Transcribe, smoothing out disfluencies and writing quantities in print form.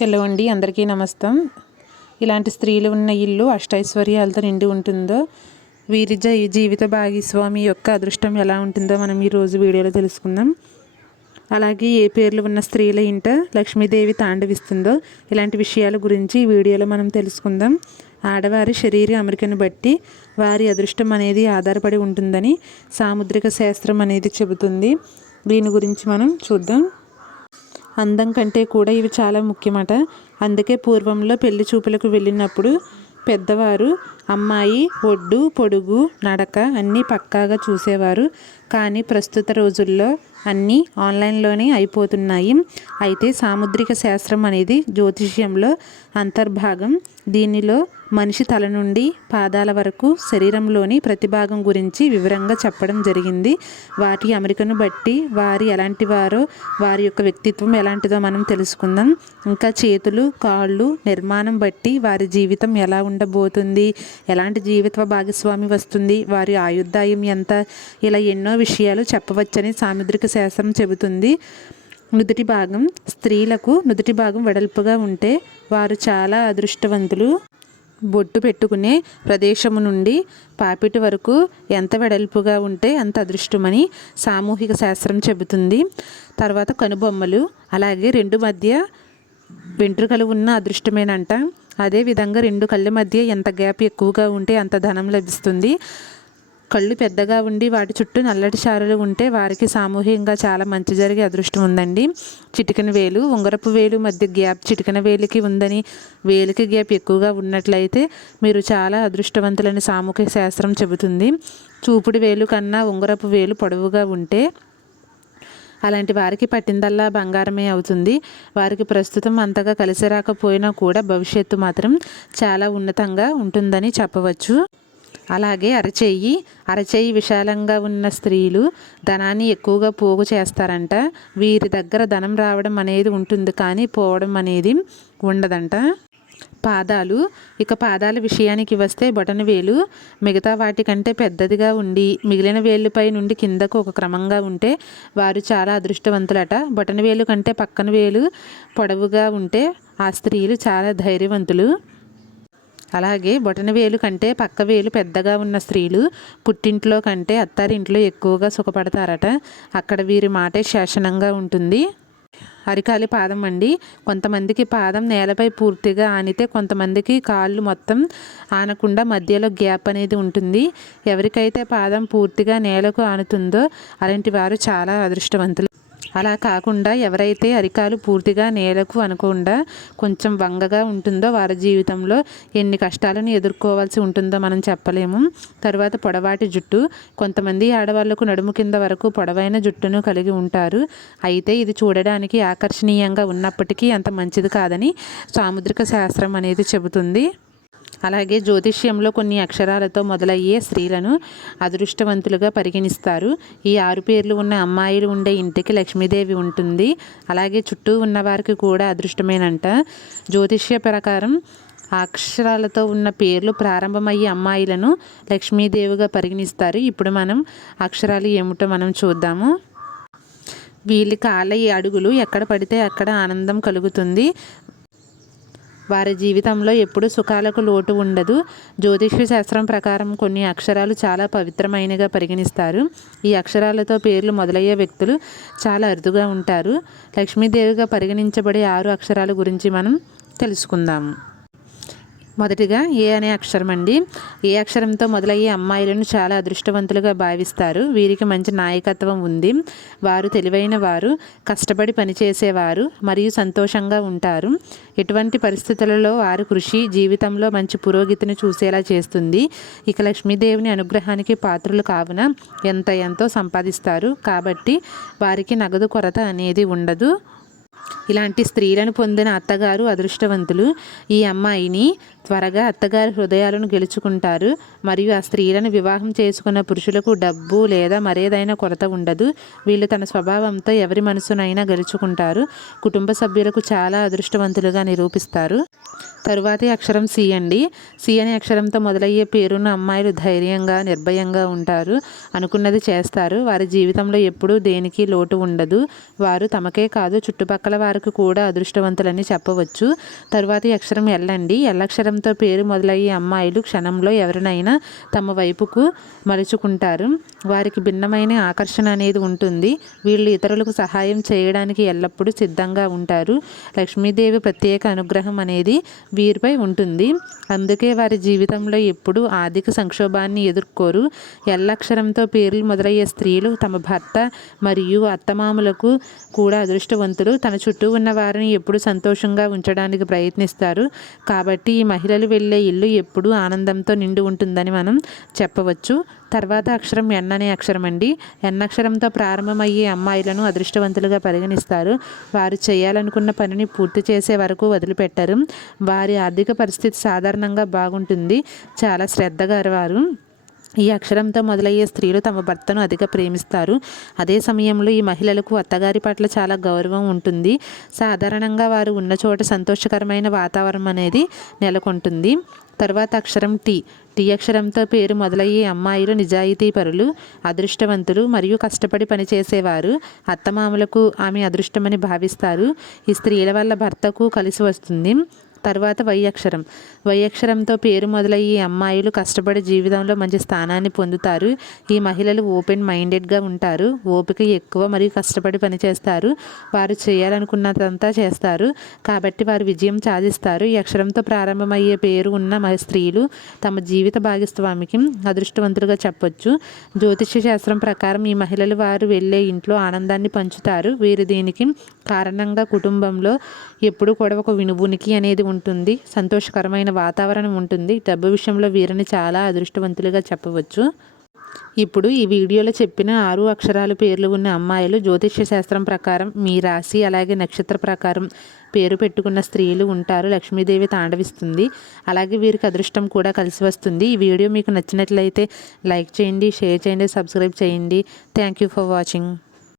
Hello అండి, అందరికీ నమస్తం. ఇలాంటి స్త్రీలు ఉన్న ఇల్లు అష్టైశ్వర్యాలతో నిండి ఉంటుందో, వీరి జీవిత భాగస్వామి యొక్క అదృష్టం ఎలా ఉంటుందో మనం ఈరోజు వీడియోలో తెలుసుకుందాం. అలాగే ఏ పేర్లు ఉన్న స్త్రీల ఇంట లక్ష్మీదేవి తాండవిస్తుందో ఇలాంటి విషయాల గురించి ఈ వీడియోలో మనం తెలుసుకుందాం. ఆడవారి శరీర అమరికను బట్టి వారి అదృష్టం అనేది ఆధారపడి ఉంటుందని సాముద్రిక శాస్త్రం అనేది చెబుతుంది. దీని గురించి మనం చూద్దాం. అందం కంటే కూడా ఇవి చాలా ముఖ్యమట. అందుకే పూర్వంలో పెళ్లి చూపులకు వెళ్ళినప్పుడు పెద్దవారు అమ్మాయి ఒడ్డు పొడుగు నడక అన్నీ పక్కాగా చూసేవారు. కానీ ప్రస్తుత రోజుల్లో అన్నీ ఆన్లైన్లోనే అయిపోతున్నాయి. అయితే సాముద్రిక శాస్త్రం అనేది జ్యోతిష్యంలో అంతర్భాగం. దీనిలో మనిషి తల నుండి పాదాల వరకు శరీరంలోని ప్రతి భాగం గురించి వివరంగా చెప్పడం జరిగింది. వాటి అమరికను బట్టి వారి ఎలాంటి వారో, వారి యొక్క వ్యక్తిత్వం ఎలాంటిదో మనం తెలుసుకుందాం. ఇంకా చేతులు కాళ్ళు నిర్మాణం బట్టి వారి జీవితం ఎలా ఉండబోతుంది, ఎలాంటి జీవిత భాగస్వామి వస్తుంది, వారి ఆయుర్దాయం ఎంత, ఇలా ఎన్నో విషయాలు చెప్పవచ్చని సాముద్రిక శాస్త్రం చెబుతుంది. నుదుటి భాగం స్త్రీలకు నుదుటి భాగం వెడల్పుగా ఉంటే వారు చాలా అదృష్టవంతులు. బొట్టు పెట్టుకునే ప్రదేశము నుండి పాపిటి వరకు ఎంత వెడల్పుగా ఉంటే అంత అదృష్టమని సామూహిక శాస్త్రం చెబుతుంది. తర్వాత కనుబొమ్మలు అలాగే రెండు మధ్య వెంట్రుకలు ఉన్న అదృష్టమేనంట. అదేవిధంగా రెండు కళ్ళ మధ్య ఎంత గ్యాప్ ఎక్కువగా ఉంటే అంత ధనం లభిస్తుంది. కళ్ళు పెద్దగా ఉండి వాటి చుట్టూ నల్లటి చారలు ఉంటే వారికి సామూహికంగా చాలా మంచి జరిగే అదృష్టం ఉందండి. చిటికెన వేలు ఉంగరపు వేలు మధ్య గ్యాప్ చిటికెన వేలికి ఉందని, వేలికి గ్యాప్ ఎక్కువగా ఉన్నట్లయితే మీరు చాలా అదృష్టవంతులని సామూహిక శాస్త్రం చెబుతుంది. చూపుడు వేలు కన్నా ఉంగరపు వేలు పొడవుగా ఉంటే అలాంటి వారికి పట్టిందల్లా బంగారమే అవుతుంది. వారికి ప్రస్తుతం అంతగా కలిసి రాకపోయినా కూడా భవిష్యత్తు మాత్రం చాలా ఉన్నతంగా ఉంటుందని చెప్పవచ్చు. అలాగే అరచేయి విశాలంగా ఉన్న స్త్రీలు ధనాన్ని ఎక్కువగా పోగు చేస్తారంట. వీరి దగ్గర ధనం రావడం అనేది ఉంటుంది కానీ పోవడం అనేది ఉండదంట. పాదాల విషయానికి వస్తే బొటన వేలు మిగతా వాటికంటే పెద్దదిగా ఉండి మిగిలిన వేలుపై నుండి కిందకు ఒక క్రమంగా ఉంటే వారు చాలా అదృష్టవంతులట. బొటన వేలు కంటే పక్కన వేలు పొడవుగా ఉంటే ఆ స్త్రీలు చాలా ధైర్యవంతులు. అలాగే బొటన వేలు కంటే పక్క వేలు పెద్దగా ఉన్న స్త్రీలు పుట్టింట్లో కంటే అత్తారింట్లో ఎక్కువగా సుఖపడతారట. అక్కడ వీరి మాటే శాసనంగా ఉంటుంది. అరికాలి పాదం అండి. కొంతమందికి పాదం నేలపై పూర్తిగా ఆనితే కొంతమందికి కాళ్ళు మొత్తం ఆనకుండా మధ్యలో గ్యాప్ అనేది ఉంటుంది. ఎవరికైతే పాదం పూర్తిగా నేలకు ఆనుతుందో అలాంటి వారు చాలా అదృష్టవంతులు. అలా కాకుండా ఎవరైతే అరికాలు పూర్తిగా నేలకు అనకుండా కొంచెం వంగగా ఉంటుందో వారి జీవితంలో ఎన్ని కష్టాలను ఎదుర్కోవాల్సి ఉంటుందో మనం చెప్పలేము. తర్వాత పొడవాటి జుట్టు. కొంతమంది ఆడవాళ్లకు నడుము కింద వరకు పొడవైన జుట్టును కలిగి ఉంటారు. అయితే ఇది చూడడానికి ఆకర్షణీయంగా ఉన్నప్పటికీ అంత మంచిది కాదని సాముద్రిక శాస్త్రం అనేది చెబుతుంది. అలాగే జ్యోతిష్యంలో కొన్ని అక్షరాలతో మొదలయ్యే స్త్రీలను అదృష్టవంతులుగా పరిగణిస్తారు. ఈ 6 పేర్లు ఉన్న అమ్మాయిలు ఉండే ఇంటికి లక్ష్మీదేవి ఉంటుంది. అలాగే చుట్టూ ఉన్నవారికి కూడా అదృష్టమేనంట. జ్యోతిష్య ప్రకారం ఆ అక్షరాలతో ఉన్న పేర్లు ప్రారంభమయ్యే అమ్మాయిలను లక్ష్మీదేవిగా పరిగణిస్తారు. ఇప్పుడు మనం అక్షరాలు ఏమిటో మనం చూద్దాము. వీళ్ళ కాళ్ళ ఈ అడుగులు ఎక్కడ పడితే అక్కడ ఆనందం కలుగుతుంది. వారి జీవితంలో ఎప్పుడూ సుఖాలకు లోటు ఉండదు. జ్యోతిష్య శాస్త్రం ప్రకారం కొన్ని అక్షరాలు చాలా పవిత్రమైనగా పరిగణిస్తారు. ఈ అక్షరాలతో పేర్లు మొదలయ్యే వ్యక్తులు చాలా అరుదుగా ఉంటారు. లక్ష్మీదేవిగా పరిగణించబడే 6 అక్షరాల గురించి మనం తెలుసుకుందాము. మొదటిగా ఏ అనే అక్షరం అండి. ఏ అక్షరంతో మొదలయ్యే అమ్మాయిలను చాలా అదృష్టవంతులుగా భావిస్తారు. వీరికి మంచి నాయకత్వం ఉంది. వారు తెలివైన వారు, కష్టపడి పనిచేసేవారు మరియు సంతోషంగా ఉంటారు. ఎటువంటి పరిస్థితులలో వారి కృషి జీవితంలో మంచి పురోగతిని చూసేలా చేస్తుంది. ఇక లక్ష్మీదేవిని అనుగ్రహానికి పాత్రులు కావున ఎంతో సంపాదిస్తారు. కాబట్టి వారికి నగదు కొరత అనేది ఉండదు. ఇలాంటి స్త్రీలను పొందిన అత్తగారు అదృష్టవంతులు. ఈ అమ్మాయిని త్వరగా అత్తగారి హృదయాలను గెలుచుకుంటారు మరియు ఆ స్త్రీలను వివాహం చేసుకున్న పురుషులకు డబ్బు లేదా మరేదైనా కొరత ఉండదు. వీళ్ళు తన స్వభావంతో ఎవరి మనసునైనా గెలుచుకుంటారు. కుటుంబ సభ్యులకు చాలా అదృష్టవంతులుగా నిరూపిస్తారు. తరువాతి అక్షరం సి అండి. సి అనే అక్షరంతో మొదలయ్యే పేరున్న అమ్మాయిలు ధైర్యంగా నిర్భయంగా ఉంటారు. అనుకున్నది చేస్తారు. వారి జీవితంలో ఎప్పుడూ దేనికి లోటు ఉండదు. వారు తమకే కాదు చుట్టుపక్కల వారికి కూడా అదృష్టవంతులని చెప్పవచ్చు. తరువాతి అక్షరం ఎల్ అండి. ఎల్ అక్షరంతో పేరు మొదలయ్యే అమ్మాయిలు క్షణంలో ఎవరినైనా తమ వైపుకు మలుచుకుంటారు. వారికి భిన్నమైన ఆకర్షణ అనేది ఉంటుంది. వీళ్ళు ఇతరులకు సహాయం చేయడానికి ఎల్లప్పుడూ సిద్ధంగా ఉంటారు. లక్ష్మీదేవి ప్రత్యేక అనుగ్రహం అనేది వీరిపై ఉంటుంది. అందుకే వారి జీవితంలో ఎప్పుడూ ఆర్థిక సంక్షోభాన్ని ఎదుర్కోరు. ఎల్ అక్షరంతో పేర్లు మొదలయ్యే స్త్రీలు తమ భర్త మరియు అత్తమామలకు కూడా అదృష్టవంతులు. తన చుట్టూ ఉన్న వారిని ఎప్పుడూ సంతోషంగా ఉంచడానికి ప్రయత్నిస్తారు. కాబట్టి ఈ మహిళలు వెళ్ళే ఇల్లు ఎప్పుడూ ఆనందంతో నిండి ఉంటుందని మనం చెప్పవచ్చు. తర్వాత అక్షరం ఎన్ అనే అక్షరం అండి. ఎన్ అక్షరంతో ప్రారంభమయ్యే అమ్మాయిలను అదృష్టవంతులుగా పరిగణిస్తారు. వారు చేయాలనుకున్న పనిని పూర్తి చేసే వరకు వదిలిపెట్టరు. వారి ఆర్థిక పరిస్థితి సాధారణంగా బాగుంటుంది. చాలా శ్రద్ధగా వారు. ఈ అక్షరంతో మొదలయ్యే స్త్రీలు తమ భర్తను అధిక ప్రేమిస్తారు. అదే సమయంలో ఈ మహిళలకు అత్తగారి పట్ల చాలా గౌరవం ఉంటుంది. సాధారణంగా వారు ఉన్న చోట సంతోషకరమైన వాతావరణం అనేది నెలకొంటుంది. తర్వాత అక్షరం టీ. టీ అక్షరంతో పేరు మొదలయ్యే అమ్మాయిలు నిజాయితీ పరులు, అదృష్టవంతులు మరియు కష్టపడి పనిచేసేవారు. అత్తమామలకు ఆమె అదృష్టమని భావిస్తారు. ఈ స్త్రీల వల్ల భర్తకు కలిసి వస్తుంది. తర్వాత వై అక్షరం. వై అక్షరంతో పేరు మొదలయ్యే అమ్మాయిలు కష్టపడి జీవితంలో మంచి స్థానాన్ని పొందుతారు. ఈ మహిళలు ఓపెన్ మైండెడ్గా ఉంటారు. ఓపిక ఎక్కువ మరియు కష్టపడి పనిచేస్తారు. వారు చేయాలనుకున్నదంతా చేస్తారు. కాబట్టి వారు విజయం సాధిస్తారు. ఈ అక్షరంతో ప్రారంభమయ్యే పేరు ఉన్న స్త్రీలు తమ జీవిత భాగస్వామికి అదృష్టవంతులుగా చెప్పొచ్చు. జ్యోతిష్య శాస్త్రం ప్రకారం ఈ మహిళలు వారు వెళ్ళే ఇంట్లో ఆనందాన్ని పంచుతారు. వీరు దీనికి కారణంగా కుటుంబంలో ఎప్పుడు కూడా ఒక ఉనికి అనేది ఉంటుంది. సంతోషకరమైన వాతావరణం ఉంటుంది. డబ్బు విషయంలో వీరిని చాలా అదృష్టవంతులుగా చెప్పవచ్చు. ఇప్పుడు ఈ వీడియోలో చెప్పిన 6 అక్షరాల పేర్లు ఉన్న అమ్మాయిలు జ్యోతిష్య శాస్త్రం ప్రకారం మీ రాశి అలాగే నక్షత్ర ప్రకారం పేరు పెట్టుకున్న స్త్రీలు ఉంటారు. లక్ష్మీదేవి తాండవిస్తుంది. అలాగే వీరికి అదృష్టం కూడా కలిసి వస్తుంది. ఈ వీడియో మీకు నచ్చినట్లయితే లైక్ చేయండి, షేర్ చేయండి, సబ్స్క్రైబ్ చేయండి. Thank you for watching.